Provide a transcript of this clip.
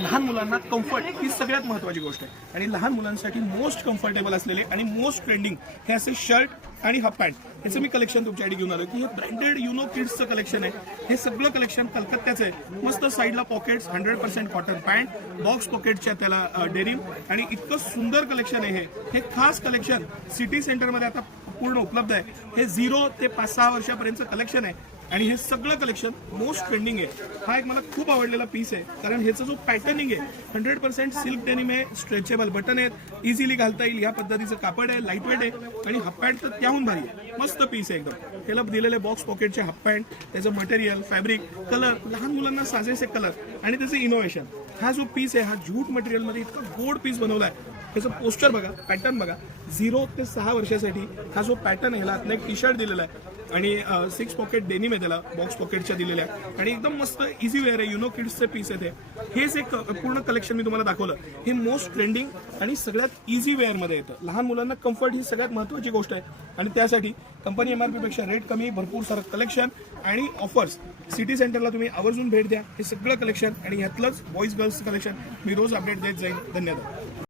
लहान मुलांना कम्फर्ट ही सगळ्यात महत्त्वाची गोष्ट आहे आणि लहान मुलांसाठी मोस्ट कम्फर्टेबल असलेले आणि मोस्ट ट्रेंडिंग हे असे शर्ट आणि हाफ पॅन्ट ह्याचं मी कलेक्शन तुमच्यासाठी घेऊन आलो की हे ब्रँडेड युनो किड्सचं कलेक्शन आहे. हे सगळं कलेक्शन कलकत्त्याचं आहे. मस्त साईडला पॉकेट्स 100% कॉटन पॅन्ट बॉक्स पॉकेटच्या त्याला डेनिम आणि इतकं सुंदर कलेक्शन आहे. हे खास कलेक्शन सिटी सेंटरमध्ये आता पूर्ण उपलब्ध आहे. हे 0 ते 5-6 वर्षापर्यंतचं कलेक्शन आहे आणि हे सगळं कलेक्शन मोस्ट ट्रेंडिंग आहे. हा एक मला खूप आवडलेला पीस आहे कारण ह्याचा जो पॅटर्निंग आहे 100% सिल्क डेनिम आहे. स्ट्रेचेबल बटन आहेत, इझिली घालता येईल या पद्धतीचं कापड आहे, लाईट वेट आहे आणि हाफ पॅन्ट तर त्याहून भारी आहे. मस्त पीस आहे एकदम. त्याला दिलेले बॉक्स पॉकेटचे हाफ पॅन्ट, त्याचं मटेरियल, फॅब्रिक, कलर, लहान मुलांना साजेसे कलर आणि त्याचं इनोव्हेशन. हा जो पीस आहे हा जूट मटेरियलमध्ये इतका गोड पीस बनवला आहे. त्याचं पोस्टर बघा, पॅटर्न बघा. 0 ते 6 वर्षासाठी हा जो पॅटर्न आहे, ह्याला आतला एक टी शर्ट दिलेला आहे आणि 6 पॉकेट डेनिम आहे, त्याला बॉक्स पॉकेटच्या दिलेल्या आहे आणि एकदम मस्त इझी वेअर आहे. युनो किड्सचे पीस आहे. हेच एक पूर्ण कलेक्शन मी तुम्हाला दाखवलं. हे मोस्ट ट्रेंडिंग आणि सगळ्यात इझी वेअरमध्ये येतं. लहान मुलांना कम्फर्ट ही सगळ्यात महत्त्वाची गोष्ट आहे आणि त्यासाठी कंपनी MRP पेक्षा रेट कमी, भरपूर सारं कलेक्शन आणि ऑफर्स. सिटी सेंटरला तुम्ही आवर्जून भेट द्या. हे सगळं कलेक्शन आणि ह्यातलंच बॉईज गर्ल्स कलेक्शन मी रोज अपडेट देत जाईल. धन्यवाद.